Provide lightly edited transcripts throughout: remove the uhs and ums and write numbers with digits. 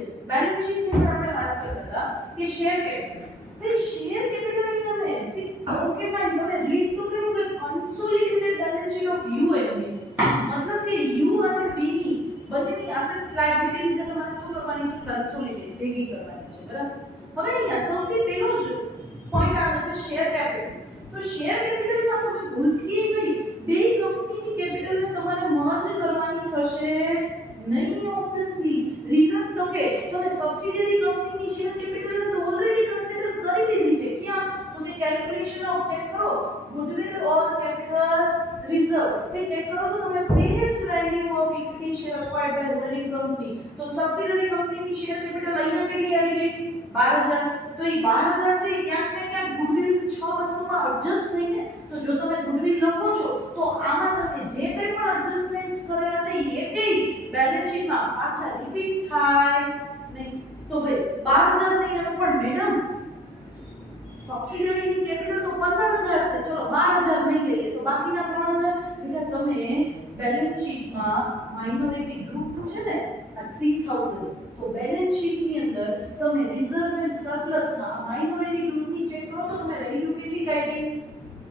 Yes balance sheet ની અંદર આપણે વાત કરતા હતા કે શેર કેપિટલ. ભાઈ શેર કેપિટલ ની તમે સી ઓકે ફાઇન તમે રીડ તો કર્યું કે consolidated balance sheet of you and we, મતલબ કે યુ અને વી ની બંનેની એસેટ્સ લાયબિલિટીઝ ને તમારે શું કરવાની છે, કન્સોલિડેટ ભેગી કરવાની છે, બરાબર. હવે અહીંયા સૌથી પહેલો જ પોઈન્ટ આવે છે શેર કેપિટલ. તો શેર કેપિટલમાં તમે ભૂલથી નહીં બે કંપનીની કેપિટલને તમારે મર્જ કરવાની થશે નહીં ઓબ્વિયસલી. રીઝન તો કે તમે સબસિડિયરી કંપનીની શેર કેપિટલને તો ઓલરેડી કન્સિડર કરી લીધી છે. ક્યાં? તો કે કેલ્ક્યુલેશન ઓફ ચેક કરો ગુડવિલ ઓર કેપિટલ રિઝર્વ એ ચેક કરો તો તમે face value of equity share acquired by holding company, તો સબસિડિયરી કંપનીની શેર કેપિટલ અહીંયા કેટલી આવી ગઈ 12000. તો એ 12000 છે ક્યાંક ને ક્યાંક ગુડવિલ 600 માં એડજસ્ટ થઈને, તો જો તમે ગુડવિલ લખો છો તો આમાં તમે જે કંઈ પણ એડજસ્ટમેન્ટ્સ કરેલા છે એ એકેય બેલેન્સ શીટમાં પાછા રિપીટ થાય નહીં. તો ભાઈ 12000 નહીં આવે પણ મેડમ સબસિડિયરીની કેપિટલ તો 15000 છે, ચલો 12000 નહીં લઈએ તો બાકીના 3000 એટલે તમે બેલેન્સ શીટમાં માઇનોરિટી ગ્રુપ છે ને આ 3000, તો બેલેન્સ શીટની અંદર તમે રિઝર્વ એન્ડ સરપ્લસમાં માઇનોરિટી ગ્રુપની ચેક કરો તો તમે વેલ્યુ કેટલી કાઢી,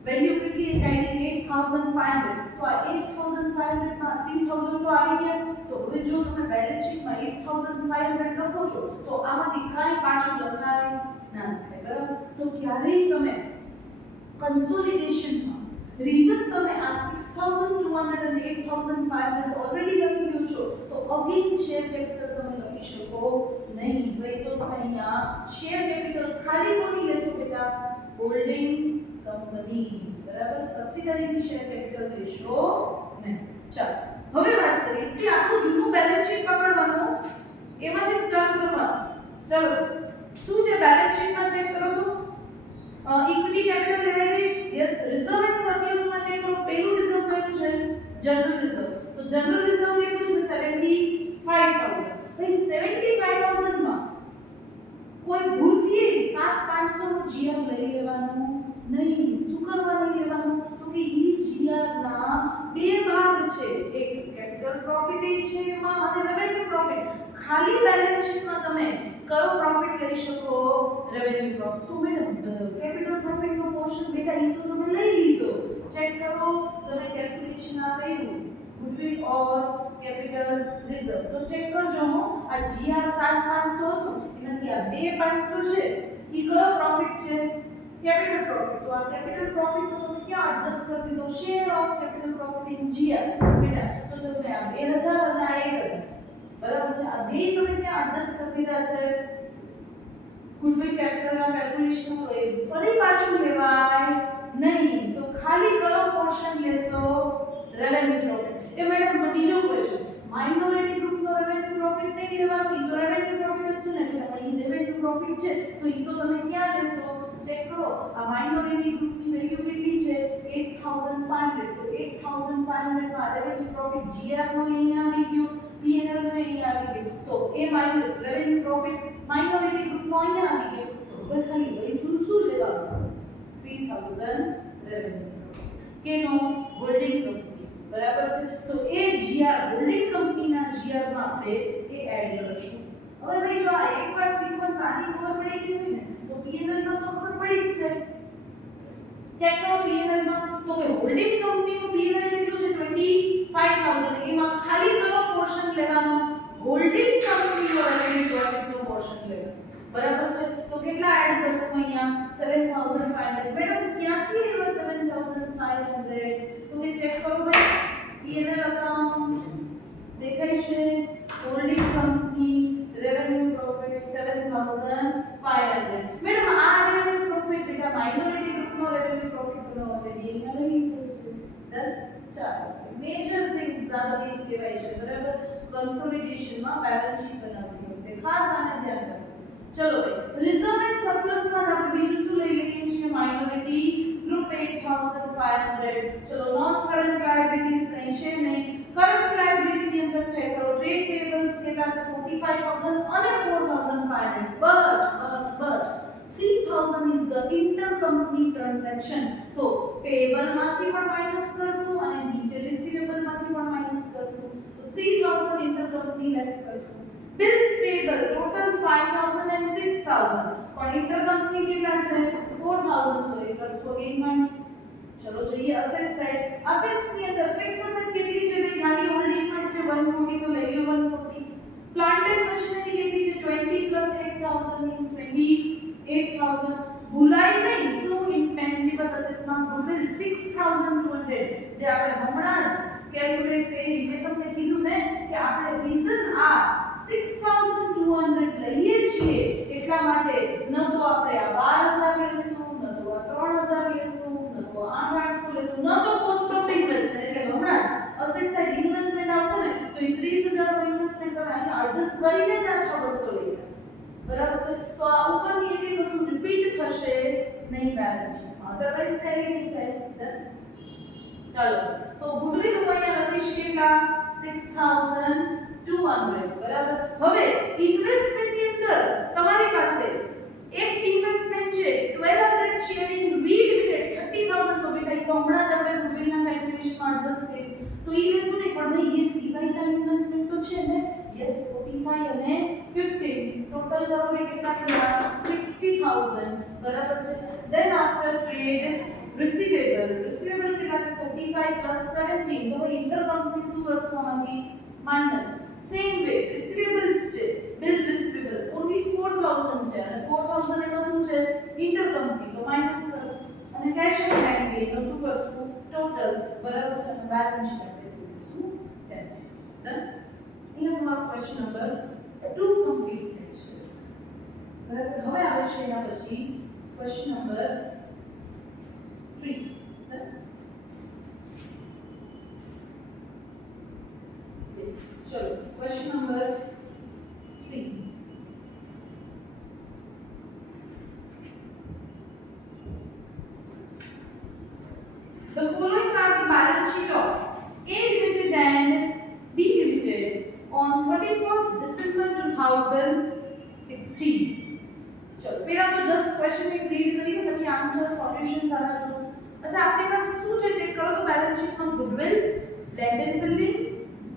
વેલ્યુ કેટલી કાઢી 8500. તો આ 8500 માં 3000 તો આવી ગયા. તો હવે જો તમે બેલેન્સ શીટમાં 8500 લખો છો તો આમાંથી કાંઈ પાછું લખાય ના લખાય, બરાબર. તો ક્યારેય તમે કન્સોલિડેશનમાં રીઝન તમે આ 6200 અને 8500 ઓલરેડી લખી દીધું છો તો અગેન શેર કેપિટલ તમે લખી શકો નહીં. ભાઈ તો તમે અહીંયા શેર કેપિટલ ખાલી કોની લેશો બેટા, હોલ્ડિંગ કંપની, બરાબર. સબસિડિયરીની શેર કેપિટલ લેશો નહીં. ચાલો હવે વાત કરીએ કે આપણું જૂનું બેલેન્સ શીટ પકડવાનું એમાંથી ચાલુ કરવાનું. ચાલો શું છે બેલેન્સ શીટમાં ચેક કરો તો ઇક્વિટી કેપિટલ લેવાય ગઈ, યસ. રિઝર્વ એન્ડ સરપ્લસ માં ચેક કરો પહેલું રિઝર્વ કયું છે, જનરલ રિઝર્વ. તો જનરલ રિઝર્વ કેટલું છે 75000. ભાઈ 75000 માં કોઈ ભૂલથી 7500 નું જીઆર લઈ લેવાનું નહીં. શું કરવા નહીં લેવાનું, તો કે ઈ જીઆર ના બે ભાગ છે, એક કેપિટલ પ્રોફિટ છે એમાં અને રેવન્યુ પ્રોફિટ. ખાલી બેલેન્સ શીટમાં તમે કયો પ્રોફિટ લઈ શકો, રેવન્યુ પ્રોફિટ. તો મેડમ કેપિટલ પ્રોફિટ નો પોર્શન બેટા ઈ તો તમે લઈ લીધો. ચેક કરો તમે કેલ્ક્યુલેશન આ કર્યું ગુડવિલ ઓર કેપિટલ રિઝર્વ. તો ચેક કરજો હો આ જીઆર 7500 હતું એનાથી આ 2500 છે ઈ કયો પ્રોફિટ છે, કેપિટલ પ્રોફિટ. તો આ કેપિટલ પ્રોફિટ તો તમે ક્યાં એડજસ્ટ કરી દીધો, share of capital profit in GR બેટા. તો તમે આ 2000 અને આ 1000 બરાબર છે, આ બે તમે ક્યાં એડજસ્ટ કરી દીધા છે ગુડવિલ કેપિટલ ના કેલ્ક્યુલેશન. તો એ ફરી પાછું લેવાય નહીં. તો ખાલી કયો પોર્શન લેશો, રેવન્યુ પ્રોફિટ. એ મેડમ તો બીજો ક્વેશ્ચન, માઇનોરિટી ગ્રુપ નો રેવન્યુ પ્રોફિટ નહીં લેવાનું, ઈ તો રેવન્યુ પ્રોફિટ જ છે ને, એટલે અહીં રેવન્યુ પ્રોફિટ છે તો ઈ તો તમે ક્યાં લેશો, ચેક કરો. આ માઇનોરિટી ગ્રુપની વેલ્યુ કેટલી છે 8500. તો 8500 માં રેવન્યુ પ્રોફિટ જીઆર નો અહીંયા આવી ગયો, પીએનએલ નો અહીંયા આવી ગયો. તો એ રેવન્યુ પ્રોફિટ માઇનોરિટી ગ્રુપ નો અહીંયા આવી ગયો. તો હવે ખાલી વધુ શું લેવાનું 3000 રેવન્યુ કેનો, હોલ્ડિંગ કંપની, બરાબર છે. તો એ જીઆર હોલ્ડિંગ કંપનીના જીઆર માં આપણે એ એડ કરશું. હવે ભાઈ જો આ એકવાર સિક્વન્સ આની ખબર પડી ગઈ હોય ને તો પીએનએલ માં તો ખબર પડી જ છે. ચેક કરો પીએનએલ માં તો કે હોલ્ડિંગ કંપનીનું પીએનએલ કેટલું છે 25000. એમાં ખાલી કયો પોર્શન લેવાનો, હોલ્ડિંગ કંપનીનો રેવન્યુ પ્રોફિટનો પોર્શન લેવાનો, બરાબર છે. તો કેટલા એડ કરશું અહીંયા 7500. મેડમ ક્યાંથી આવ્યા 7500? તો કે ચેક કરો ભાઈ પીએનએલ અકાઉન્ટ દેખાય છે, holding company revenue profit 7500. Madam આ રેવન્યુ પ્રોફિટ બેટા માઇનોરિટી ગ્રુપનો રેવન્યુ પ્રોફિટ નો ઓલરેડી અહીંયા લઈ લીધો છે. ડન. ચાલો મેજર થિંગ્સ આ બધી કહેવાય છે, બરાબર. કન્સોલિડેશનમાં બેલેન્સ શીટ બનાવતી વખતે ખાસ આને ધ્યાન રાખો. ચલો ભાઈ રિઝર્વ એન્ડ સરપ્લસ માં આપણે બીજું શું લઈ લઈએ છીએ, માઇનોરિટી ગ્રુપ 8500. ચલો નોન કરન્ટ લાયબિલિટીઝ કઈ છે નહીં. કરન્ટ લાયબિલિટી ની અંદર ચેક કરો ટ્રેડ પેયેબલ્સ કેટલા છે 45000 અને 4500. but 3000 is the intercompany transaction. તો પેયેબલ માંથી પણ માઈનસ કરશું અને નીચે રિસીવેબલ માંથી પણ માઈનસ કરશું. તો 3000 intercompany લેસ કરશું. bills payable total 5000 and 6000 પણ ઇન્ટરકમ્પની કેટલા છે 4000 તો એ કરશો again માઈનસ ચલો જોઈએ અસેટ સાઈડ અસેટ્સ ની અંદર ફિક્સ અસેટ કેટલી છે ભાઈ ખાલી હોલ્ડિંગ માં છે 140 તો લઈ લો 140 પ્લાન્ટ એન્ડ મશીનરી કેટલી છે 20 પ્લસ 8000 મીન્સ 28000 ભૂલાઈ નહીં શું ઇન્ટેન્જિબલ અસેટ માં ગુડવિલ 6200 જે આપણે હમણાં જ કેલ્ક્યુલેટ કરી મેં તમને કીધું ને કે આપણે રીઝન આ 6200 લઈએ છીએ એટલા માટે ન તો આપણે આ 12000 લેશું ન તો આ 3000 લેશું ન તો 8800 લેશું ન તો કોસ્ટ ઓફ ઇન્વેસ્ટમેન્ટ એટલે હમણાં અસેટ સાઈડ ઇન્વેસ્ટમેન્ટ આવશે ને તો એ 30000 નો ઇન્વેસ્ટમેન્ટ તમે અહીંયા એડજસ્ટ કરીને જ આ 600 લઈ ગયા છે બરાબર છે તો આ ઉપરની એક એક વસ્તુ રિપીટ થશે નહીં બેલેન્સ અધરવાઇઝ ટેલી નહીં થાય ચાલો તો ગુડવિલ હું અહીંયા લખીશ કેટલા 6200 બરાબર હવે ઇન્વેસ્ટમેન્ટ ની અંદર તમારી પાસે એક ઇન્વેસ્ટમેન્ટ છે 1200 શેર ઇન વી લિમિટેડ 30000 તો બેટા તો હમણાં જ આપણે ગુડવિલ ના કેલ્ક્યુલેશનમાં એડજસ્ટ કરી તો એ લેશું નહીં પણ ભાઈ એ સિવાયના ઇન્વેસ્ટમેન્ટ તો છે ને યસ 45 અને 15 ટોટલ કરો કેટલા થયા 60000 બરાબર છે ધેન આફ્ટર ટ્રેડ રિસીવેબલ કેટલા છે 45 પ્લસ 17 તો ઇન્ટરકમ્પની શું વસ્તુ આમાંથી માઈનસ સેમ વે રિસીવેબલ્સ છે બિલ્સ રિસીવેબલ ઓન્લી 4000 છે અને 4000 એમાં શું છે ઇન્ટરકમ્પની તો માઈનસ કરશું અને કેશ એન્ડ બેંક એનો શું કરશું ટોટલ બરાબર છે અને બેલેન્સ શીટ આપણે કરીશું 10 ડન અહીંયા તમારો ક્વેશ્ચન નંબર 2 કમ્પ્લીટ થાય છે બરાબર હવે આવે છે એના પછી question number 3 yes chalo question number 3 the following are the balance sheet of A Limited and B Limited on 31st December 2016 चलो पहला तो जस्ट क्वेश्चन एक रीड करिए પછી આન્સર સોલ્યુશન્સ આના જોશું अच्छा आपके पास શું છે ચેક કરો તો બેલેન્સ શીટ માં goodwill land and building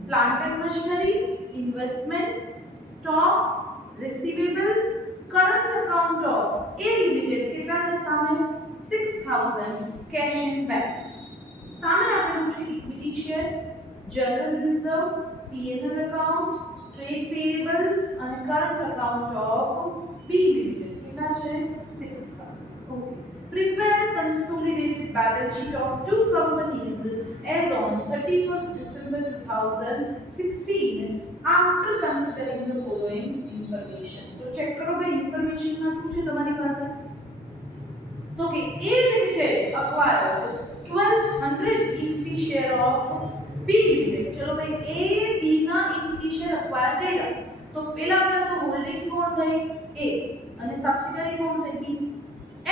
plant and machinery investment stock receivable current account of A Limited કેટલા છે સામે 6000 cash in bank સામે આપેલું છે equity share general reserve P&L account trade payables and current account of B Limited કેટલા છે 6000 okay prepare consolidated balance sheet of two companies as on 31st December 2016 after considering the following information तो check करो भाई information में શું છે તમારી પાસે તો કે A Limited acquired 1200 equity share of B Limited ચલો ભાઈ A B ના equity share acquire કર્યા તો પહેલા તો હોલ્ડિંગ કોણ થઈ A અને સબસિડિયરી કોણ થઈ B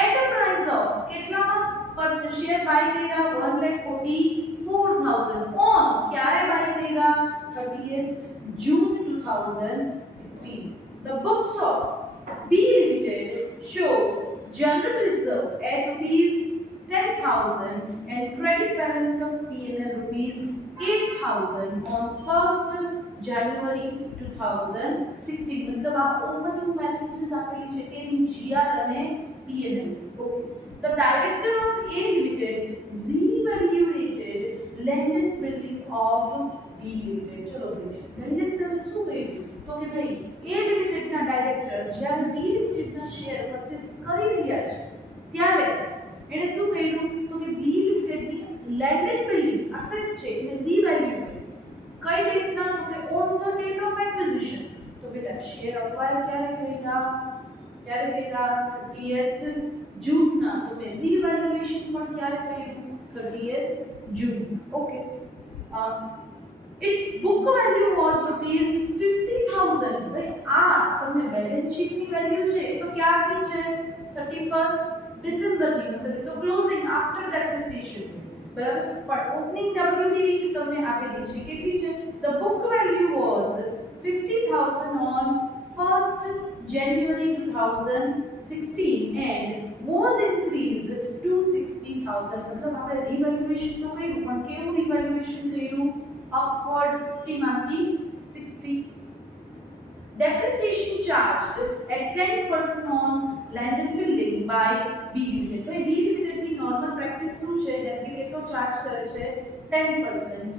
at a price of કેટલામાં પર શેર બાય કર્યા 144000 on ક્યારે બાય કર્યા 30th June 2016 the books of B Limited show general reserve at rupees 10000 and credit balance of P&L rupees 8000 on 1st January 2016 मतलब आप opening balances આપેલી છે એની GR અને P&L okay the director of A Limited reevaluated land and building of B Limited ચલો ભાઈ ડાયરેક્ટરે શું કર્યું તો કે ભાઈ A Limited ના ડાયરેક્ટર જ્યારે B Limited ના શેર પરચેસ કરી રહ્યા છે ત્યારે એને શું કર્યું તો કે B Limited ની land and building asset છે એને revalue કર્યું કઈ ડેટના તો કે on the date of acquisition તો બેટા શેર અક્વાયર ક્યારે કર્યા 30th June ના તો બે રીવેલ્યુએશન પણ ક્યારે કર્યું 30th June okay its book value was rupees 50000 ભાઈ આ તમને બેલેન્સ શીટ ની વેલ્યુ છે તો ક્યારની છે 31st December ની મતલબ તો ક્લોઝિંગ આફ્ટર ડેપ્રિસિએશન બરાબર પણ ઓપનિંગ WDV ની તમને આપેલી છે કેટલી છે the book value was 50000 on 1st January 2016 and was increased to 60000 मतलब આપણે રિવેલ્યુએશન તો કર્યું પણ કેવું રિવેલ્યુએશન કર્યું upward 50 માંથી 60 depreciation charged at 10% on land and building by B Limited. ભાઈ B Limited ની નોર્મલ પ્રેક્ટિસ શું છે? જેમ કે કેટલો ચાર્જ કરે છે? 10%.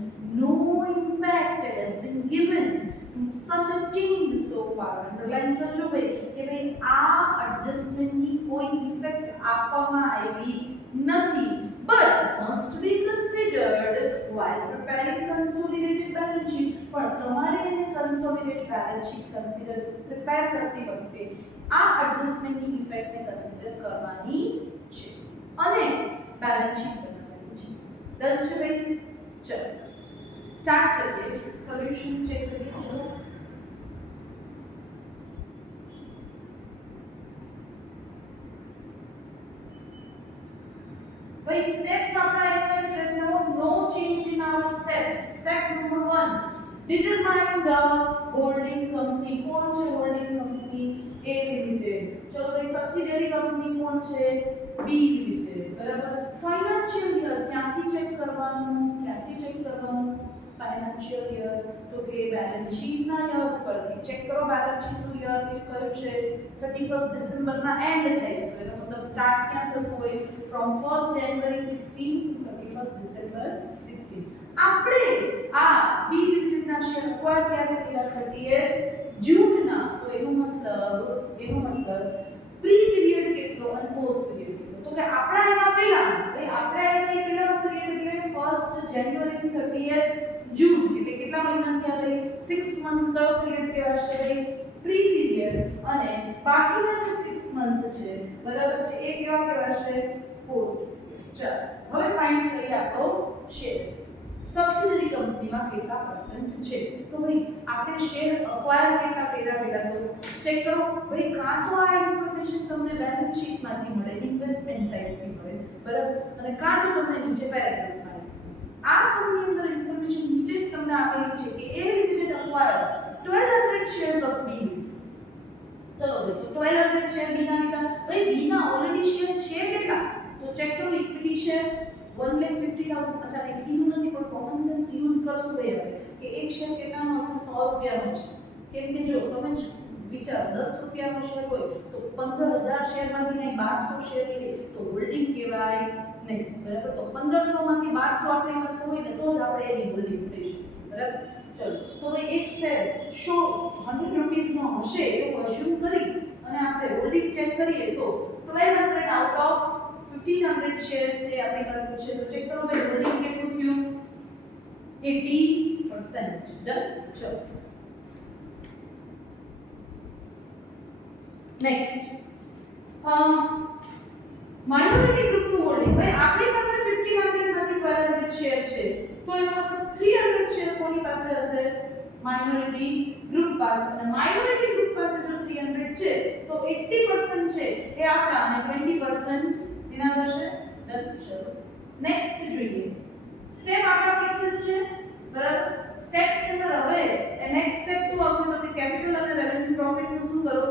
No impact has been given to such a change so far. Underline કરજો ભાઈ કે ભાઈ આ એડજસ્ટમેન્ટની કોઈ ઇફેક્ટ આપવામાં આવી નથી. But must be considered while preparing consolidated balance sheet. પણ તમારે એને consolidated balance sheet consider prepare કરતી વખતે આ એડજસ્ટમેન્ટની ઇફેક્ટને કન્સિડર કરવાની છે અને બેલેન્સ શીટ બનાવવાની છે. ડન છે ભાઈ? ચલો સ્ટાર્ટ કરીએ. સોલ્યુશન ચેક કરીએ. ચલો भाई steps આપણા એના જ રહેશે. No change in our steps. Step number 1, determine the holding company. કોણ છે હોલ્ડિંગ કંપની? A Limited. ચલો ભાઈ સબસિડિયરી કંપની કોણ છે? B Limited. બરાબર. ફાઇનાન્શિયલ યર ક્યાંથી ચેક કરવાનું? ફાઇનાન્શિયલ યર તો કે બેલેન્સ શીટના યર પરથી ચેક કરો. બેલેન્સ શીટનું યર કયું છે? 31 ડિસેમ્બરના એન્ડ થાય છે. એનો મતલબ સ્ટાર્ટ ક્યાં થતું હોય? From 1st January 16 to 31st December 16. આપણે આ B Limited ના શેર અક્વાયર ક્યારે કર્યા? 30th જૂનના. તો એનો મતલબ પ્રી પીરિયડ કેટલો અને પોસ્ટ પીરિયડ કેટલો? તો કે આપણા એમાં પહેલા ભાઈ આપણે એમાં પહેલાનો પીરિયડ એટલે 1st January થી 30th જૂન એટલે કેટલા મહિનાથી આવે? 6 મંથ. કયો પીરિયડ કહેવાશે ભાઈ? Pre period. અને બાકીના જે 6 મંથ છે બરાબર છે એ કેવા કહેવાશે? પોસ્ટ. ચાલો હવે ફાઇન્ડ કરીએ આપણો શેર. સબસિડિયરી કંપનીમાં કેટલા પર્સન્ટ છે? તો ભાઈ આપણે શેર અક્વાયર કેટલા કર્યા પહેલા તો ચેક કરો. ભાઈ કાં તો આ ઇન્ફોર્મેશન તમને બેલેન્સ શીટમાંથી મળે, ઇન્વેસ્ટમેન્ટ સાઇડથી મળે બરાબર, અને કાં તો તમને નીચે પેરેગ્રાફમાં મળે. આ સમની અંદર ઇન્ફોર્મેશન નીચે જ તમને આપેલી છે કે A Limited acquired 1200 shares of B. ચલો ભાઈ તો 1200 શેર B ના લીધા. ભાઈ B ના ઓલરેડી શેર છે કેટલા? તો ચેક કરો. Equity share 1,50,000. અચ્છા મેં કીધું નથી પણ કોમન સેન્સ યુઝ કરશું ભાઈ હવે કે એક શેર કેટલાનો હશે? 100 રૂપિયાનો છે. કેમ કે જો તમે વિચાર 10 રૂપિયાનો શેર હોય તો 15,000 શેરમાંથી નહીં 1200 શેર લઈએ તો હોલ્ડિંગ કહેવાય નહીં બરાબર. તો 1500 માંથી 1200 આપણી પાસે હોય ને તો જ આપણે એની હોલ્ડિંગ થઈશું બરાબર. ચલો તો ભાઈ એક શેર 100 રૂપિયાનો હશે એવું અસ્યુમ કરી અને આપણે હોલ્ડિંગ ચેક કરીએ તો 1200 આઉટ ઓફ 1500 શેર્સ છે આપણી પાસે છે. તો ચેક કરો ભાઈ હોલ્ડિંગ કેટલું થયું? 80%. ડન. ચલો નેક્સ્ટ માઇનોરિટી ગ્રુપનું હોલ્ડિંગ. ભાઈ આપણી પાસે 1500 માંથી 1200 શેર છે તો એનો મતલબ 300 શેર કોની પાસે હશે? માઇનોરિટી ગ્રુપ પાસે. અને માઇનોરિટી ગ્રુપ પાસે જો 300 છે તો 80% છે એ આપણા અને 20% એના થશે. ડન. ચલો નેક્સ્ટ જોઈએ. સ્ટેપ આપણા ફિક્સ છે બરાબર. સ્ટેપ ની અંદર હવે નેક્સ્ટ સ્ટેપ શું આવશે? તો કે કેપિટલ અને રેવન્યુ પ્રોફિટ નું શું કરો?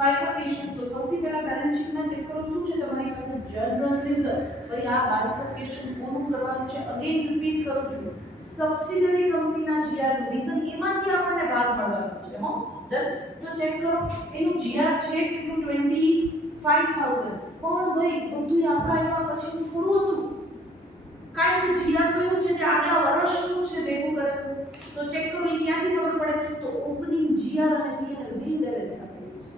બાયફર્કેશન. તો સૌથી પહેલા બેલેન્સ શીટમાં ચેક કરો શું છે તમારી પાસે? General reserve. ભાઈ આ બાયફર્કેશન કોનું કરવાનું છે? અગેન રિપીટ કરું છું. સબસિડિયરી કંપનીના જીઆર નું રીઝન એમાંથી આપણને ભાગ મળવાનો છે. હો ડન. તો ચેક કરો એનું જીઆર છે કેટલું? 25,000. પણ ભાઈ બધું આપણા એમાં પછી થોડું હતું કારણ કે જીઆર તો એવું છે જે આગલા વર્ષનું છે ભેગું કરેલું. તો ચેક કરો એ ક્યાંથી ખબર પડે? તો ઓપનિંગ જીઆર અને પીએનએલ બે બેલેન્સ આપેલું છે.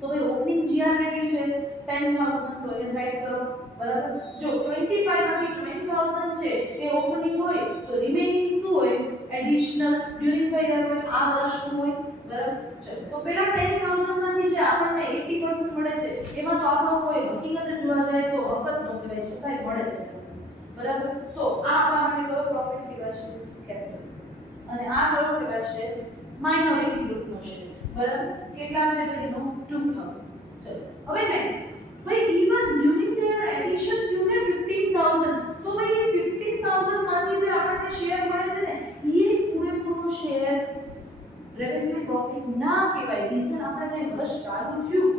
તો ભાઈ ઓપનિંગ જીઆર કેટલી છે? 10,000. તો એ સાઈડ કરો બરાબર. જો 25 માંથી 20,000 છે એ ઓપનિંગ હોય તો રિમેઇનિંગ શું હોય? એડિશનલ ડ્યુરિંગ ધ યર હોય, આ વર્ષનું હોય બરાબર. ચલો તો પેલા 10,000 માંથી જે આપણને 80% મળે છે એમાં તો આપણો કોઈ હકીકત જોવા જાય તો હકત નો કહેવાય છે, કાઈ મળે છે બરાબર. તો આ આપણને કયો પ્રોફિટ કહેવાશે? કેપિટલ. અને આ કયો કહેવાશે? માઇનોરિટી ગ્રુપનો શેર બરાબર. કેટલા છે એનો? 2,000. ચલો હવે નેક્સ્ટ. ભાઈ ઇવન ડ્યુરિંગ ધેર એડિશન થયું ને 15,000. તો ભાઈ એ 15,000 માંથી જે આપણને શેર મળે છે ને એ પૂરેપૂરો શેર રેવન્યુ પ્રોફિટ ના કહેવાય. રીઝન આપણે વર્ષ ચાલુ થયું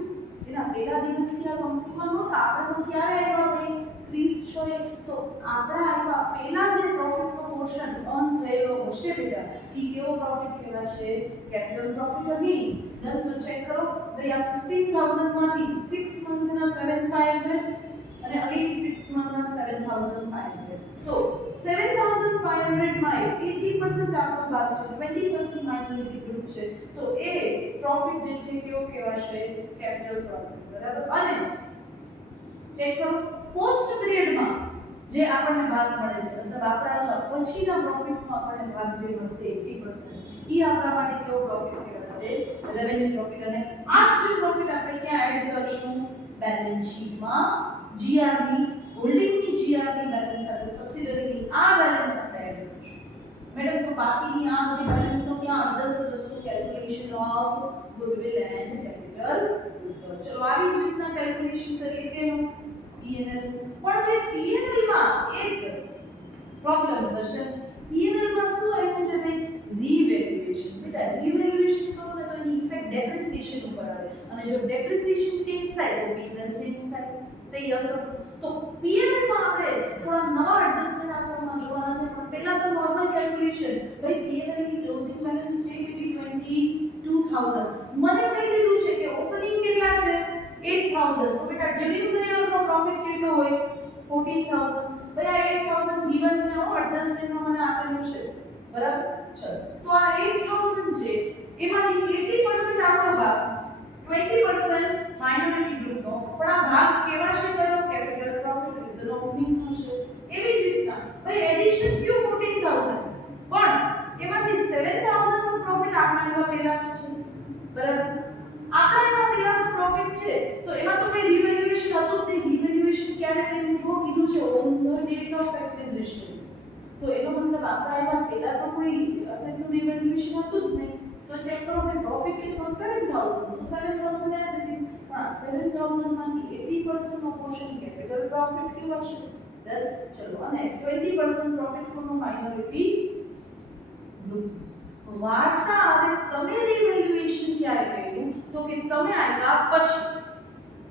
એના પહેલા દિવસથી આ કંપનીમાં નહોતા. આપણે તો ક્યારે આવ્યા ભાઈ? 30 છે. તો આપણા આવ્યા પહેલા જે પ્રોફિટનો પોર્શન અર્ન થયેલો હશે બેટા એ કેવો પ્રોફિટ કહેવાશે? Capital profit again done. તો ચેક કરો ભાઈ આ 15000 માંથી 6 મંથના 7500 અને અગેન 6 મંથના 7500. તો 7500 માં 80% આપણો ભાગ છે, 20% માઇનોરિટી ગ્રુપ છે, તો એ પ્રોફિટ જે છે કેવો કહેવાશે? Capital profit. બરાબર. અને ચેક કરો પોસ્ટ પિરિયડમાં જે આપણને ભાગ મળે છે, મતલબ આપણા પછીના પ્રોફિટનો આપણને ભાગ જે મળશે 80%, ઈ આપણા માટે કેવો પ્રોફિટ કહેવાશે? Revenue profit. અને આ જ પ્રોફિટ આપણે ક્યાં એડ કરશું? બેલેન્સ શીટમાં જીઆરની હોલ્ડિંગની જીઆરની બેલેન્સ સાથે સબસિડરીની આ બેલેન્સ આપણે એડ કરીશું. મેડમ તો બાકીની આ બધી બેલેન્સો ક્યાં એડજસ્ટ કરશું? Calculation of goodwill and capital reserve. ચલો આવી જ રીતના કેલ્ક્યુલેશન કરીએ કેનું? P&L. પણ ભાઈ P&L માં એક પ્રોબ્લેમ થશે. P&L માં શું આવ્યું છે ભાઈ? રીવેલ્યુએશન. બેટા રીવેલ્યુએશન કરો ને તો એની ઇફેક્ટ ડેપ્રિસિએશન ઉપર આવે, અને જો ડેપ્રિસિએશન ચેન્જ થાય તો P&L ચેન્જ થાય. સહી હશે? તો P&L માં આપણે થોડા નવા એડજસ્ટમેન્ટ આ સમમાં જોવાના છે. પણ પહેલા તો નોર્મલ કેલ્ક્યુલેશન. ભાઈ P&L ની ક્લોઝિંગ બેલેન્સ છે કેટલી? 22000. મને કહી દીધું છે કે ઓપનિંગ કેટલા છે? 8000. તો બેટા ડ્યુરિંગ ધ યર નો પ્રોફિટ કેટલો હોય? 14000. ભાઈ આ 8000 ગિવન છે, એડજસ્ટમેન્ટમાં મને આપેલું છે. બરાબર. ચલો તો આ 8000 છે, એમાંથી 80% આપણો ભાગ, 20% માઇનોરિટી ગ્રુપનો, પણ આ ભાગ કેવા છે? કયો? કેપિટલ પ્રોફિટ રિઝર્વ ઓપનિંગનો છે. એવી જ રીતના ભાઈ એડિશન થયું 14000, પણ એમાંથી 7000 નો પ્રોફિટ આપણા એવા પહેલાનો છે. બરાબર. આપણા એમાં પહેલાનો પ્રોફિટ છે, તો એમાં તો કઈ રિવેલ્યુએશન હતું જ નહીં. રિવેલ્યુએશન ક્યારે કર્યું? જો કીધું છે on the date of acquisition. તો એનો મતલબ આપણા એમાં પહેલા તો કોઈ એસેટનું રિવેલ્યુએશન હતું જ નહીં. તો ચેક કરો કે પ્રોફિટ કેટલો? 7000. તો 7000 એઝ ઇટ ઇઝ. પણ 7000 માંથી 80% નો પોર્શન કેપિટલ પ્રોફિટ કેવો છે? ચલો અને 20% પ્રોફિટ કોનો? Minority group. વાર્તા આવે તમે રિવેલ્યુએશન ક્યારે કર્યું? તો કે તમે આવ્યા પછી.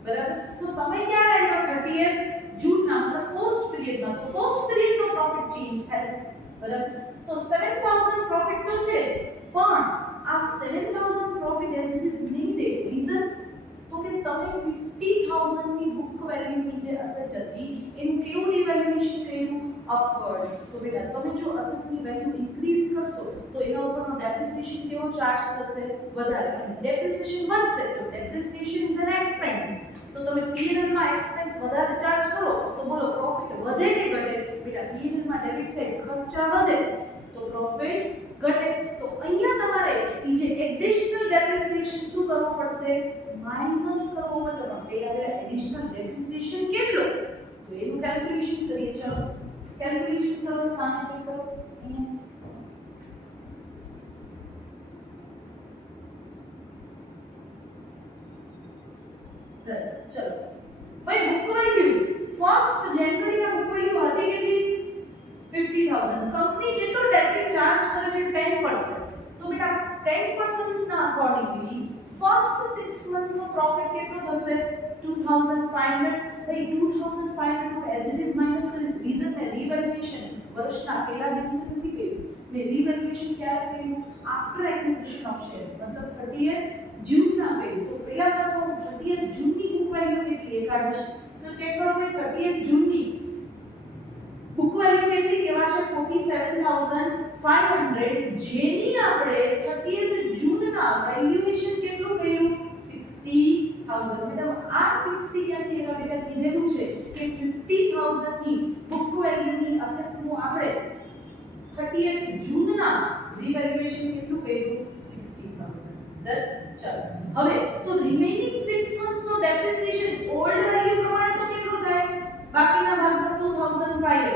બરાબર. તો તમે ક્યારે આવ્યા? 30th જૂનના, મતલબ પોસ્ટ પિરિયડમાં. તો પોસ્ટ પિરિયડનો પ્રોફિટ ચેન્જ થાય. બરાબર. તો 7000 પ્રોફિટ તો છે, પણ આ 7000 profit as it is needed. Reason? તો કે તમે 50000 ની બુક વેલ્યુની જે એસેટ હતી એનું કેવું રિવેલ્યુએશન કર્યું? અપવર્ડ. તો બેટા તમે જો એસેટની વેલ્યુ ઇન્ક્રીઝ કરશો તો એના ઉપરનો ડેપ્રિસિએશન કેવો ચાર્જ થશે? વધારે. ડેપ્રિસિએશન વધશે તો ડેપ્રિસિએશન ઇઝ એન એક્સપેન્સ. તો તમે P&L માં એક્સપેન્સ વધારે ચાર્જ કરો તો બોલો પ્રોફિટ વધે કે ઘટે? બેટા P&L માં ડેબિટ સાઈડ ખર્ચા વધે તો પ્રોફિટ ઘટે. તો અહીંયા તમારે ઈ જે એડિશનલ ડેપ્રિસિએશન શું કરવો પડશે? માઈનસ કરવો પડશે. પણ પહેલા એડિશનલ ડેપ્રિસિએશન કેટલો? તો એનું કેલ્ક્યુલેશન કરીએ. ચલો કેલ્ક્યુલેશન કરો, સામે ચેક કરો. ચલો ભાઈ બુક વેલ્યુ 1st જાન્યુઆરી ના બુક વેલ્યુ હતી કેટલી? 50000. કંપની કેટલો ટેક્સ ચાર્જ કરે છે? 10%. તો બેટા 10% ના અકોર્ડિંગલી ફર્સ્ટ 6 મંથ નો પ્રોફિટ કેટલો થશે? 2500. ભાઈ 2500 નો એઝ ઇટ ઇઝ માઈનસ કરીશ. રીઝન મે રિવેલ્યુએશન વર્ષના પહેલા દિવસે નથી કર્યું. મે રિવેલ્યુએશન ક્યારે કર્યું? આફ્ટર એક્વિઝિશન ઓફ શેર્સ, મતલબ 30th જૂન ના કર્યું. તો પહેલા તો 30th જૂનની બુક વેલ્યુ કેટલી? એ કાઢીશ. તો ચેક કરો કે 30th જૂનની બુક વેલ્યુ કેટલી કહેવાશે? 47500, જેની આપણે 30th જૂનના વેલ્યુએશન કેટલું કર્યું? 60000. મતલબ આ 60 ક્યાંથી એવા બેટા કીધેલું છે કે 50000 ની બુક વેલ્યુની અસેટનું આપણે 30th જૂનના રિવેલ્યુએશન કેટલું કર્યું? 60000. ચાલો હવે તો રિમેનિંગ 6 મંથ નો ડેપ્રિસિએશન ઓલ્ડ વેલ્યુ પ્રમાણે તો કેટલું થાય? બાકીના ભાગનો 2500.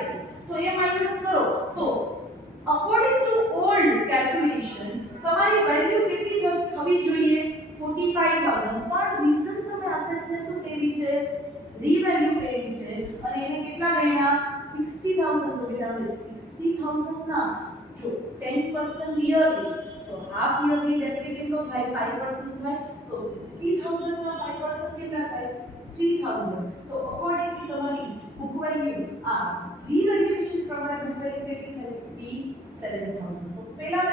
તો એ માઈનસ કરો તો અકોર્ડિંગ ટુ ઓલ્ડ કેલ્ક્યુલેશન તમારી વેલ્યુ કેટલી થવી જોઈએ? 45000. પણ રીઝન તમે એસેટને શું કરી છે? રીવેલ્યુ કરી છે, અને એને કેટલા ગણ્યા? 60000. તો બેટા હવે 60000 ના જો 10% યરલી તો હાફ યરલી ડેપ્રી કેટલો થાય? 5% થાય. તો 60000 ના 5% કેટલા થાય? 3000. તો અકોર્ડિંગલી તમારી બુક વેલ્યુ આ રીવેલ્યુએશન પ્રમાણે બુક વેલ્યુ કેટલી થાય? 57000. તો પહેલા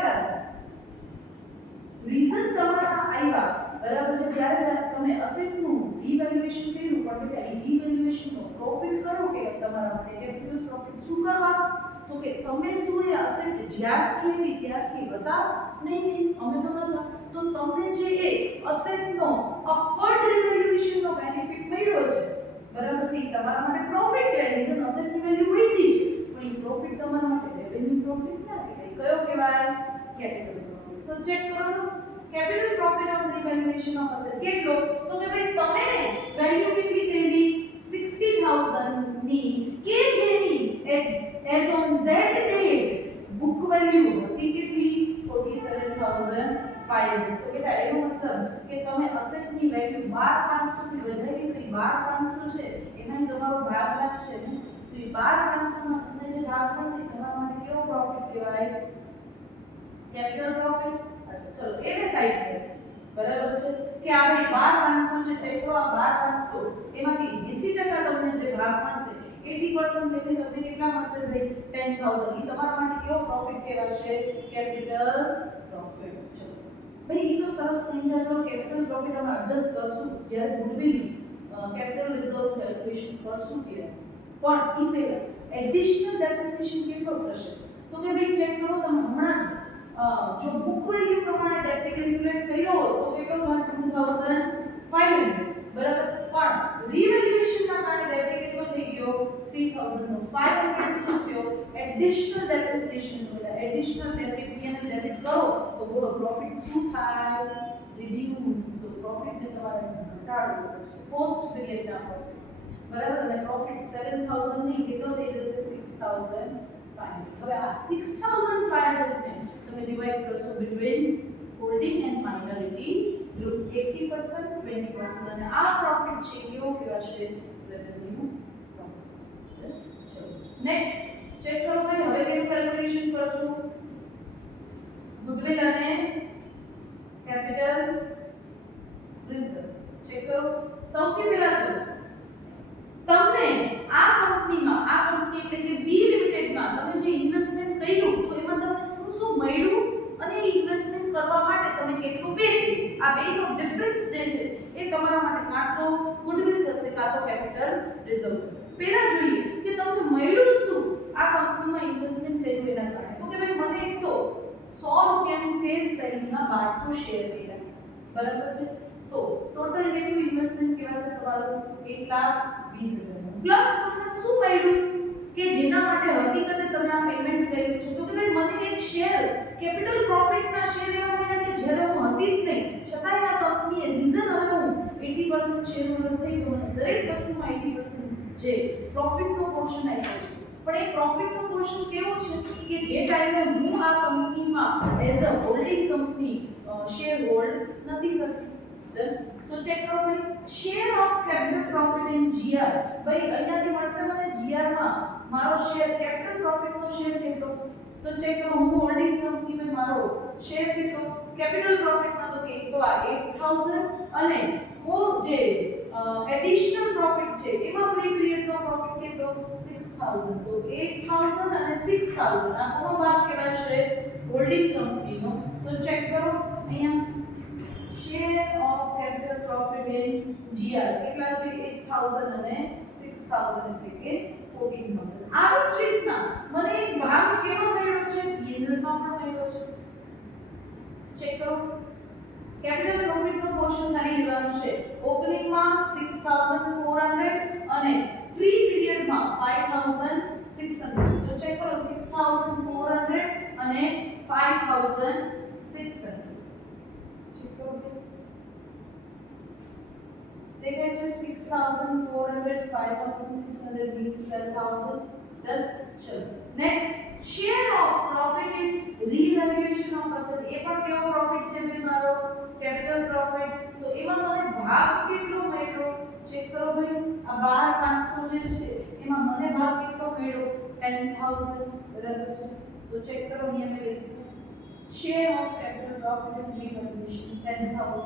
રીઝન તમારા આવ્યા બરાબર છે ત્યારે તમે અસેટનું રિવેલ્યુએશન કર્યું પણ બેટા એ રિવેલ્યુએશનનો પ્રોફિટ કયો કહેવાય તમારા માટે કેપિટલ પ્રોફિટ શું કરવા તો કે તમે શું એ અસેટ જ્યારથી એવી ત્યારથી હતા નહીં અમે તો નતા તો તમને જે એ અસેટનો અપવર્ડ રિવેલ્યુએશનનો બેનિફિટ મળ્યો છે બરાબર છે એ તમારા માટે પ્રોફિટ કહેવાય રીઝન અસેટની વેલ્યુ વધી છે પણ એ પ્રોફિટ તમારા માટે રેવન્યુ પ્રોફિટ ના કહેવાય કયો કહેવાય કેપિટલ પ્રોફિટ તો ચેક કરો તો capital profit on revaluation of asset કેટલો તો કે ભાઈ તમે વેલ્યુ કેટલી કરી 60000 ની કે જેની as on that date book value હતી કેટલી 47500 તો બેટા એનો મતલબ કે તમે અસેટ ની વેલ્યુ 12500 થી વધારી તો 12500 છે એમાં તમારો ભાગ લાગશે ને તો એ 12500 માં તમને જે ભાગ મળશે તમારા માટે કેવો પ્રોફિટ કહેવાય કેપિટલ પ્રોફિટ अच्छा चलो એને સાઈડ પર બરાબર છે કે આ ભાઈ 12500 છે ચેક કરો આ 12500 એમાંથી 80% તમને જે ભાગ મળશે 80% એટલે તમને કેટલા મળશે ભાઈ 10000 ઈ તમારા માટે કેવો પ્રોફિટ કહેવાશે કેપિટલ પ્રોફિટ ચલો ભાઈ ઈ તો સરસ સમજા ચલો કેપિટલ પ્રોફિટ અમે એડજસ્ટ કરશું જ્યારે ગુડવિલ કેપિટલ રિઝર્વ કેલ્ક્યુલેશન કરશું ત્યારે પણ ઈ પહેલા એડિશનલ ડેપ્રિસિએશન કેટલો થશે તો કે ભાઈ ચેક કરો તમે હમણાં જ जो बुक वैल्यू प्रमाणे डेप्ट कैलकुलेट કર્યો હોય તો કેટલો થાય 2500 બરાબર પણ રિવેલ્યુએશન ના કારણે ડેપ્ટ કેટલો થઈ ગયો 3500 શું થયો એડિશનલ ડેપ્રિસિએશન એટલે એડિશનલ ડેપ્ટ પીએનએલ ડેબિટ કરો તો બોલો પ્રોફિટ શું થાય રિડ્યુસ તો પ્રોફિટ ને તમારે ઘટાડવો પડશે પોસ્ટ પીરિયડ ના પ્રોફિટ બરાબર અને પ્રોફિટ 7000 ની કેટલો થઈ જશે 6500 હવે આ 6500 ને તમે ડિવાઇડ કરશો between holding and minority group 80% 20% અને આ પ્રોફિટ છે કેવો કહેવાશે રેવન્યુ પ્રોફિટ ચલો નેક્સ્ટ ચેક કરો ભાઈ હવે કેમ કેલ્ક્યુલેશન કરશું ગુડવિલ અને કેપિટલ રિઝર્વ ચેક કરો સૌથી પહેલા તો તમને આ કંપની એટલે કે બી લિમિટેડ માં તમે જે ઇન્વેસ્ટમેન્ટ કર્યું તો એમાં તમને શું શું મળ્યું અને ઇન્વેસ્ટમેન્ટ કરવા માટે તમે કેટલું પે કર્યું આ બેનો ડિફરન્સ જે છે એ તમારા માટે કાં તો ગુડવિલ થશે કાં તો કેપિટલ રિઝર્વ થશે પહેલા જોઈએ કે તમને મળ્યું શું આ કંપનીમાં ઇન્વેસ્ટમેન્ટ કર્યું એના કારણે તો કે ભાઈ મને એક તો 100 રૂપિયાની ફેસ વેલ્યુના 1200 શેર કર્યા બરાબર છે તો ટોટલ કેટલું ઇન્વેસ્ટમેન્ટ કહેવાશે તમારું 1,20,000 પ્લસ તમને શું મળ્યું કે જેના માટે હકીકતે તમે આ પેમેન્ટ કર્યું છે તો કે ભાઈ મને એક શેર કેપિટલ પ્રોફિટના શેર એવા મળ્યા કે જ્યારે હું હતી જ નહીં છતાંય આ કંપનીએ રીઝન હવે હું 80% શેર હોલ્ડર થઈ ગયો અને દરેક વસ્તુમાં 80% જે પ્રોફિટનો પોર્શન આપ્યો છે પણ એ પ્રોફિટનો પોર્શન કેવો છે કે જે ટાઈમે હું આ કંપનીમાં as a holding company share hold નથી કરતી તો ચેક કરો ભાઈ share of capital profit in GR ભાઈ અહીંયાથી મળશે મને જીઆર માં મારો શેર કેપિટલ પ્રોફિટ નો શેર કેટલો તો ચેક કરો હું હોલ્ડિંગ કંપનીમાં મારો શેર કેટલો કેપિટલ પ્રોફિટ માં તો કેટલો આ 8000 અને હું જે એડિશનલ પ્રોફિટ છે એમાં પ્રી પીરિયડ નો પ્રોફિટ કેટલો 6000 તો 8000 અને 6000 આ કોનો ભાગ કહેવાશે હોલ્ડિંગ કંપનીનો તો ચેક કરો અહીંયા share of capital profit in GR કેટલા છે 8000 અને 6000 એટલે કે 14000 આવી જ રીતના મને એક ભાગ કેવો મળ્યો છે પીએનએલ માં પણ મળ્યો છે ચેક કરો કેપિટલ પ્રોફિટ નો પોર્શન ખાલી લેવાનું છે ઓપનિંગ માં 6400 અને પ્રી પીરિયડ માં 5600 તો ચેક કરો 6400 અને 5600 देखें 6400 5600 means 12000 डन चलो next share of profit in revaluation of asset એ પણ કેવો પ્રોફિટ છે ભાઈ મારો કેપિટલ પ્રોફિટ તો એમાં મને ભાગ કેટલો મળ્યો ચેક કરો ભાઈ આ 12500 જે છે એમાં મને ભાગ કેટલો મળ્યો 10000 બરાબર છે તો ચેક કરો અહીંયા મેં લખ્યું share of capital profit in revaluation 10000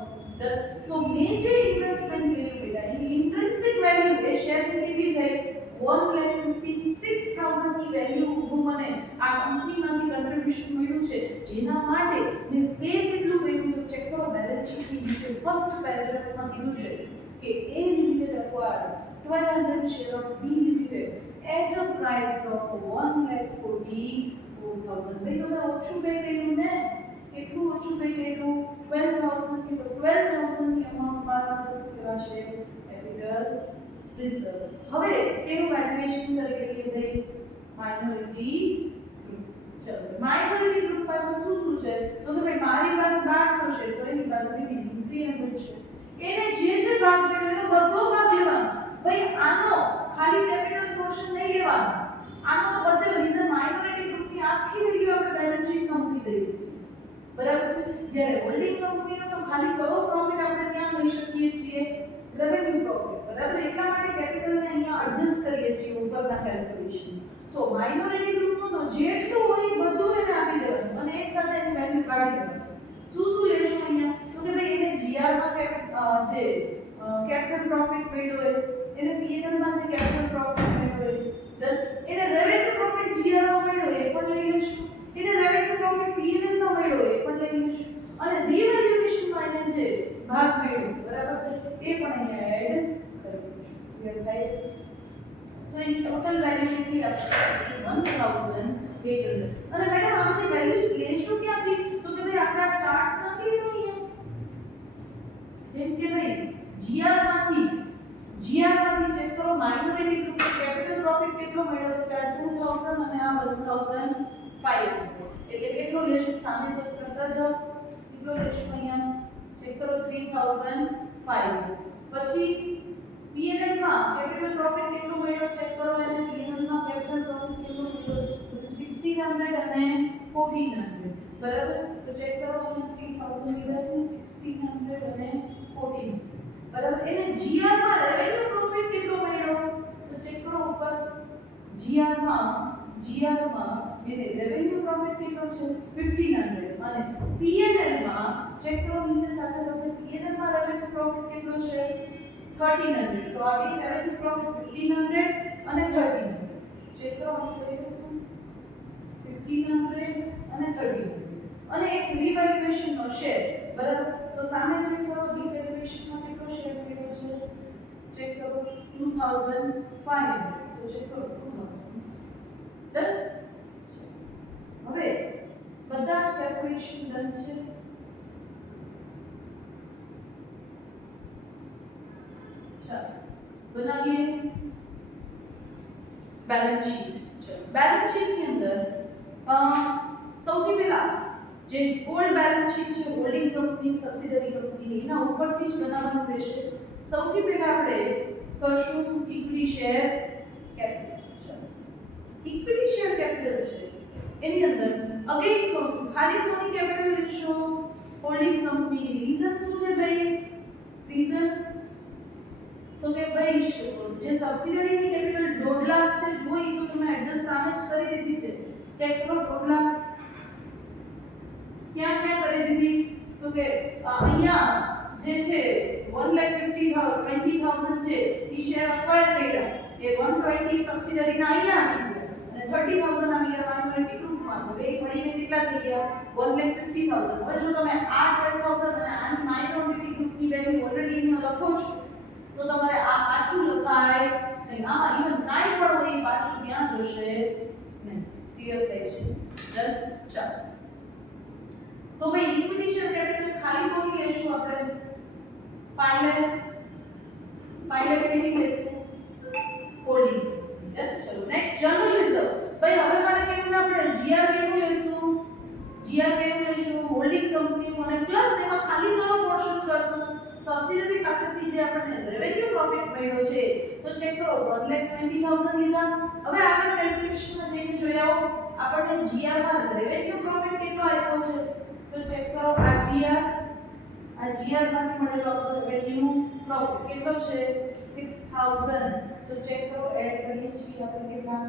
तो मैं जो इन्वेस्टमेंट કર્યું બેટા એની ઇન્ટ્રિન્સિક વેલ્યુ એ શેર ની કેટલી થઈ 1,56,000 ની વેલ્યુ મને આ કંપનીમાંથી કન્ટ્રીબ્યુશન મળ્યું છે, જેના માટે મેં પે કેટલું કર્યું તો ચેક કરો બેલેન્સ શીટની નીચે ફર્સ્ટ પેરેગ્રાફમાં કીધું છે કે A Limited acquired 1200 share of B Limited at a price of 1,44,000. ભાઈ તમે ઓછું પે કર્યું ને, કેટલું ઓછું પે કર્યું? 12,000 ની, તો 12,000 ની અમાઉન્ટ બાદ શું કહેવાશે? Capital reserve. હવે તેનું વેલ્યુએશન કરી લઈએ ભાઈ માઇનોરિટી ગ્રુપ. ચલો માઇનોરિટી ગ્રુપ પાસે શું શું છે? તો ભાઈ મારી પાસે 1200 છે, તો એની પાસે રિમેનિંગ 300 છે. એને જે ભાગ મળ્યો એનો બધો ભાગ લેવાનો. ભાઈ આનો ખાલી કેપિટલ પોર્શન નહીં લેવાનો, આનો તો બધે રીઝન માઇનોરિટી ગ્રુપની આખી વેલ્યુ આપણે બેલેન્સ શીટમાં મૂકી દઈએ છીએ, બરાબર છે. જ્યારે હોલ્ડિંગ કંપનીનો તો ખાલી કયો પ્રોફિટ આપણે ત્યાં લઈ શકીએ છીએ? રેવન્યુ પ્રોફિટ, બરાબર. એટલા માટે કેપિટલને અહીંયા એડજસ્ટ કરીએ છીએ ઉપરના કેલ્ક્યુલેશન. તો માઇનોરિટી ગ્રુપનો તો જેટલું હોય બધું એને આપી દેવાનું અને એક સાથે એની વેલ્યુ કાઢી દેવાની. શું શું લેશું અહીંયા? તો કે ભાઈ એને GR માં જે કેપિટલ પ્રોફિટ મળ્યો હોય, એને P&L માં જે કેપિટલ પ્રોફિટ મળ્યો હોય, એને રેવન્યુ પ્રોફિટ GR માં મળ્યો હોય એ પણ લઈ લેશું, એને રેવન્યુ પ્રોફિટ P&L માં મળ્યો હોય એ પણ લઈ લેશું, અને રીવેલ્યુએશન માં એને જે ભાગ મળ્યો, બરાબર છે, એ પણ અહીંયા એડ કરી દઈશું. ક્લિયર થાય? તો એની ટોટલ વેલ્યુ કેટલી આવશે? 1,800. અને મેડમ આપણે વેલ્યુઝ લેશું ક્યાંથી? તો કે ભાઈ આપણે આ ચાર્ટ નથી અહીંયા, જેમ કે ભાઈ GR માંથી ચેક કરો માઇનોરિટી ગ્રુપ કેપિટલ પ્રોફિટ કેટલો મળ્યો? તો કે 2000 અને આ 1500. એટલે કેટલો લેશું? સામે ચેક કરતા જાઓ, કેટલો લેશું અહીંયા? ચેક કરો 3005. પછી P&L માં કેપિટલ પ્રોફિટ કેટલો મળ્યો? ચેક કરો એને P&L માં કેપિટલ પ્રોફિટ કેટલો મળ્યો? 1600 અને 1400, બરાબર. તો ચેક કરો અહીંયા 3000 લીધા છે, 1600 અને 1400, બરાબર. એને GR માં રેવન્યુ પ્રોફિટ કેટલો મળ્યો? તો ચેક કરો ઉપર GR માં એને રેવન્યુ પ્રોફિટ કેટલો છે? 1500. અને P&L માં ચેક કરો નીચે સાથે P&L માં રેવન્યુ પ્રોફિટ કેટલો છે? 1300. તો આ બે રેવન્યુ પ્રોફિટ 1500 અને 1300. ચેક કરો અહીં કરી દઈશું 1500 અને 1300. અને એક રીવેલ્યુએશન નો શેર, બરાબર. તો સામે ચેક કરો રીવેલ્યુએશન માં કેટલો શેર મળ્યો છે? ચેક કરો 2500. તો ચેક કરો 2000. ડન. હવે બધા જ કેલ્ક્યુલેશન ડન છે. ચાલો બનાવીએ બેલેન્સ શીટ. ચલો બેલેન્સ શીટની અંદર સૌથી પહેલા જે ઓલ્ડ બેલેન્સ શીટ છે હોલ્ડિંગ કંપની સબસિડરી કંપની એના ઉપરથી જ બનાવવાનું રહેશે. સૌથી પહેલા આપણે કરશું equity share capital. Equity share capital છે એની અંદર અગેન કહું છું ખાલી કોની કેપિટલ લેશો? Holding company. રીઝન શું છે ભાઈ? રીઝન તો કે ભાઈ જે સબસિડરીની કેપિટલ 1.5 લાખ છે, જોઈ તો તમે એડજસ્ટ સામે જ કરી દીધી છે. ચેક કરો 1.5 લાખ ક્યાં કરી દીધી? તો કે અહીંયા જે છે 1,50,000 છે એ શેર અક્વાયર કર્યા, એ 120 સબસિડરીના અહીંયા આવી ગયા અને 30,000 આવી ગયા માઇનોરિટી ગ્રુપમાં. તો બે મળીને કેટલા થઈ ગયા? 1,50,000. હવે જો તમે આ 12,000 અને આની માઇનોરિટી ગ્રુપની વેલ્યુ ઓલરેડી અહીંયા લખો છો તો તમારે આ પાછું લખાય નહીં. આમાં ઇવન કાંઈ પણ હોય પાછું ત્યાં જશે નહીં. ક્લિયર થાય છે? ડન. ચાલો તો ભાઈ ઇક્વિટી શેર કેપિટલ ખાલી કોની લેશું આપણે? 5 લાખ કેની લેશું? હોલ્ડિંગ. ચલો નેક્સ્ટ જનરલ રિઝર્વ. ભાઈ હવે મારે કેવું ના પડે, GR કેનું લેશું? હોલ્ડિંગ કંપની અને પ્લસ એમાં ખાલી કયો પોર્શન કરશું? સબસિડરી પાસેથી જે આપણને રેવન્યુ પ્રોફિટ મળ્યો છે તો ચેક કરો 1,20,000 લીધા. હવે આગળ કેલ્ક્યુલેશનમાં જઈને જોઈ આવો આપણને GR માં રેવન્યુ પ્રોફિટ કેટલો આવ્યો છે? તો ચેક કરો આ GR માંથી મળેલો આપણો રેવન્યુ પ્રોફિટ કેટલો છે? 6,000. તો ચેક કરો એડ કરીએ છીએ આપણે કેટલા?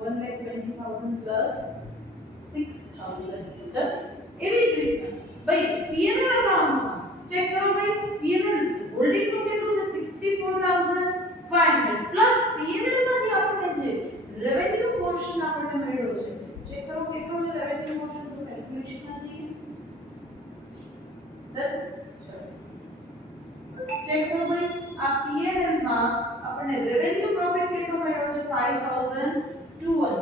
1,20,000 પ્લસ 6,000. એવી જ રીતે ભાઈ P&L અકાઉન્ટમાં ચેક કરો ભાઈ P&L હોલ્ડિંગ નું કેટલું છે? 64,500 પ્લસ પોર્શન આપણને મળ્યો છે. ચેક કરો કેટલો છે રેવન્યુ પોર્શન, તો કેલ્ક્યુલેશનમાં જઈએ. ડન. ચલો ચેક કરો ભાઈ, આ P&L માં આપણને રેવન્યુ પ્રોફિટ કેટલો મળ્યો છે 5200.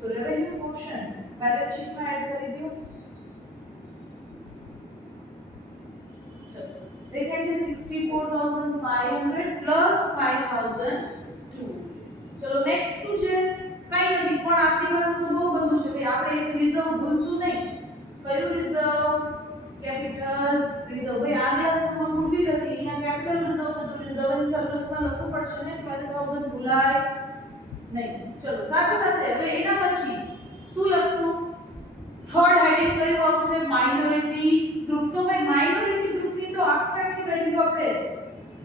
તો રેવન્યુ પોર્શન બેલેન્સ શીટમાં એડ કરી દો. ચલો દેખાય છે 64500 પ્લસ 5002. ચલો નેક્સ્ટ શું છે, કઈ નથી પણ આપણી પાસે તો બહુ બધું છે ભાઈ, આપણે એક રિઝર્વ ભૂલશું નહીં. કયું રિઝર્વ? Capital reserve. ભાઈ આગલા સ્ટેપમાં ભૂલી હતી, અહીંયા કેપિટલ રિઝર્વ છે તો રિઝર્વ એન્ડ સરપ્લસમાં લખવું પડશે ને, 12000 ભૂલાય નહીં. ચલો સાથે સાથે હવે એના પછી શું લખશું? થર્ડ હેડિંગ કયું આવશે? Minority group. તો ભાઈ માઇનોરિટી ગ્રુપની તો આખી વેલ્યુ આપણે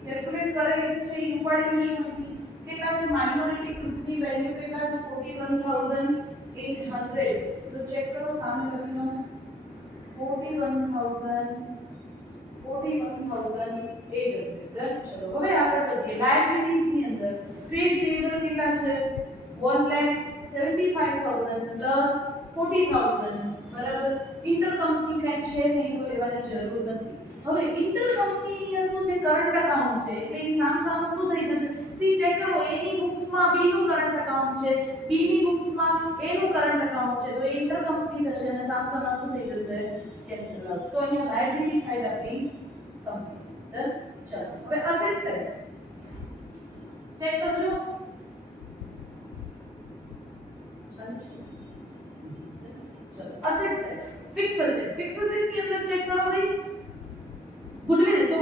કેલ્ક્યુલેટ કરેલી છે, એ ઉપાડી લેશું નથી. કેટલા છે માઇનોરિટી ગ્રુપની વેલ્યુ? કેટલા છે? 41800. તો ચેક કરો સામે લખીને 41800. ચલો હવે આપણે કરીએ લાયબિલિટીઝ ની અંદર ટ્રેડ પેયેબલ કેટલા છે? 1,75,000 પ્લસ 40,000 બરાબર. ઇન્ટરકમ્પની કાંઈ છે નહીં તો લેવાની જરૂર નથી. હવે ઇન્ટરકમ્પની અહીંયા શું છે? કરંટ અકાઉન્ટ છે, એટલે એ સામ શું થઈ જશે? સી ચેક કરો, A ની બુક્સમાં B નું કરંટ અકાઉન્ટ છે, B ની બુક્સમાં A નું કરંટ અકાઉન્ટ છે, તો એ ઇન્ટરકમ્પની થશે અને સામ શું થઈ જશે? Cancel out. તો અહીંયા લાયબિલિટી સાઈડ આપણી કંપની. ડન. ચલો હવે અસેટ સાઈડ ચેક કરજો. Asset side fix asset. Fix asset ની અંદર ચેક કરો ભાઈ, ગુડવિલ તો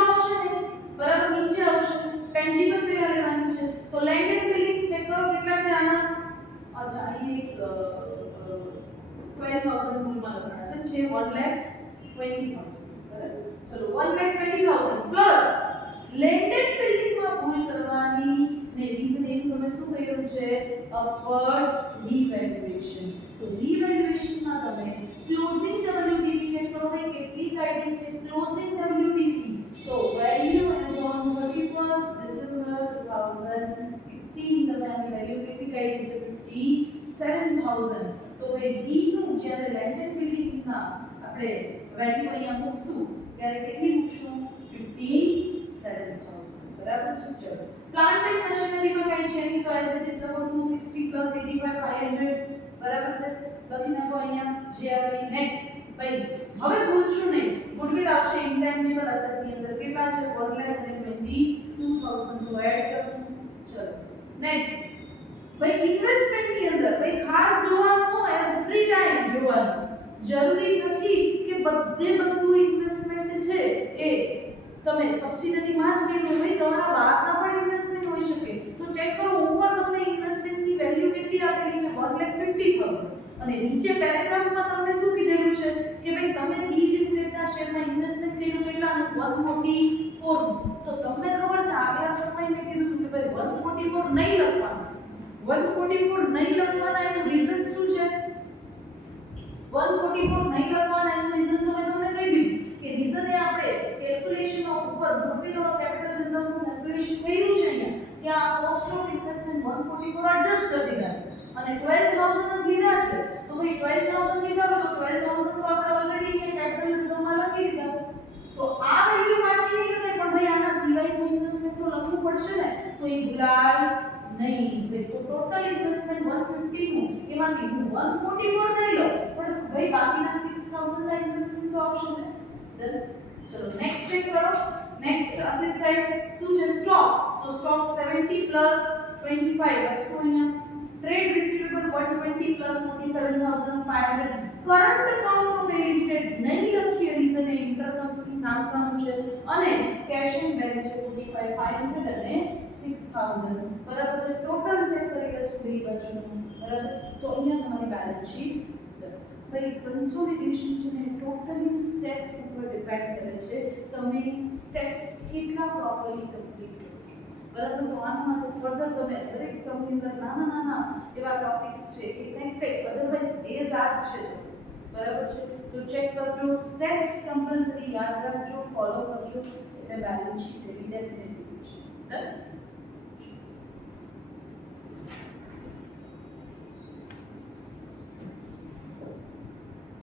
આવશે ને, બરાબર નીચે આવશે. ટેન્જિબલ પેલા લેવાની છે તો લેન્ડ એન્ડ બિલ્ડિંગ ચેક કરો કેટલા છે આના? અચ્છા અહીં એક 12000 મૂળમાં લખવાના છે, 1,20,000 બરાબર. ચલો 1,20,000 પ્લસ લેન્ડ એન્ડ બિલ્ડિંગ માં ભૂલ કરવાની ને, રીઝન એનું તમે શું કર્યું છે? અપવર્ડ રીવેલ્યુએશન. તો રીવેલ્યુએશન માં તમે ક્લોઝિંગ WDV ચેક કરો ભાઈ કેટલી કાઢી છે? ક્લોઝિંગ WDV તો value as on 31st December 2016 તમે આની વેલ્યુ કેટલી કાઢી છે? 57,000. તો ભાઈ B નું જ્યારે લેન્ડ એન્ડ બિલ્ડિંગ ના આપણે વેલ્યુ અહીંયા મૂકશું ત્યારે કેટલી મૂકશું? 57,000 બરાબર છે. ચલો પ્લાન્ટ એન્ડ મશીનરીમાં કઈ છે નહીં તો એઝ ઇટ ઇઝ લખો 260 + 85 500 બરાબર છે. લખી નાખો અહીંયા જે આવે. નેક્સ્ટ ભાઈ હવે ભૂલશું નહીં, ગુડવિલ આવશે ઇન્ટેન્જિબલ એસેટ ની અંદર કેટલા છે? 1,22,000 તો એડ કરશું. ચલો નેક્સ્ટ ભાઈ ઇન્વેસ્ટમેન્ટ ની અંદર ભાઈ ખાસ જોવાનું, એવરી ટાઈમ જોવાનું. જરૂરી નથી કે બધું ઇન્વેસ્ટમેન્ટ છે એ તમે સબસિડરીમાં જ લઈ લો. ભાઈ તમારા બહારના પણ ઇન્વેસ્ટમેન્ટ હોઈ શકે. તો ચેક કરો ઉપર તમને ઇન્વેસ્ટમેન્ટની વેલ્યુ કેટલી આપેલી છે? 1,50,000. અને નીચે પેરેગ્રાફમાં તમને શું કીધેલું છે કે ભાઈ તમે બી લિમિટેડના શેરમાં ઇન્વેસ્ટમેન્ટ કર્યું કેટલા? 144. તો તમને ખબર છે આગલા સમય મેં કીધું કે ભાઈ 144 નહીં લખવાનું. 144 નહીં લખવાના એનું રીઝન શું છે? 144 નહીં લખવાના એનું રીઝન તો મેં તમને કહી દીધું કે રીઝન એ આપણે કેલ્ક્યુલેશન ઓફ ઉપર ગુડવિલ ઓર કેપિટલ રિઝર્વનું કેલ્ક્યુલેશન કર્યું છે અહીંયા ત્યાં કોસ્ટ ઓફ ઇન્વેસ્ટમેન્ટ 144 એડજસ્ટ કરી દીધા છે અને 12,000 જ લીધા છે. તો ભાઈ 12,000 લીધા હોય તો 12,000 તો આપણે ઓલરેડી અહીંયા કેપિટલ રિઝર્વમાં લખી દીધા. તો આ વેલ્યુ પાછી નહીં લખાય, પણ ભાઈ આના સિવાયનું ઇન્વેસ્ટમેન્ટ તો લખવું પડશે ને, તો એ ભૂલાય નહીં. તો ટોટલ ઇન્વેસ્ટમેન્ટ 150 નું એમાંથી હું 144 નહીં લઉં, પણ ભાઈ બાકીના 6,000 ના ઇન્વેસ્ટમેન્ટ તો આવશે ને. ડન. ચલો નેક્સ્ટ ચેક કરો. નેક્સ્ટ અસેટ સાઈડ શું છે? સ્ટોક. તો સ્ટોક 70 + 25 લખશું અહીંયા. Trade receivable 120 + 47,500. Current account of A limited નહીં લખીએ, રીઝન એ ઇન્ટરકમ્પની સામસામું છે અને કેશ એન્ડ બેંક છે 45,500 અને 6,000 બરાબર છે. ટોટલ ચેક કરી લેશું બે બાજુનું બરાબર. તો અહીંયા તમારી બેલેન્સ શીટ. ભાઈ કન્સોલિડેશન છે ને ટોટલી સ્ટેપ ઉપર ડિપેન્ડ કરે છે તમે સ્ટેપ્સ કેટલા પ્રોપરલી કમ્પ્લીટ કરો છો બરાબર. તો આના માટે ફર્ધર તમે દરેક સમની અંદર નાના એવા ટોપિક્સ છે કે કંઈક અધરવાઇઝ બેઝ આ છે બરાબર છે. તો ચેક કરજો, સ્ટેપ્સ કમ્પલસરી યાદ રાખજો, ફોલો કરજો એટલે બેલેન્સ શીટ એવી ડેફિનેટલી છે.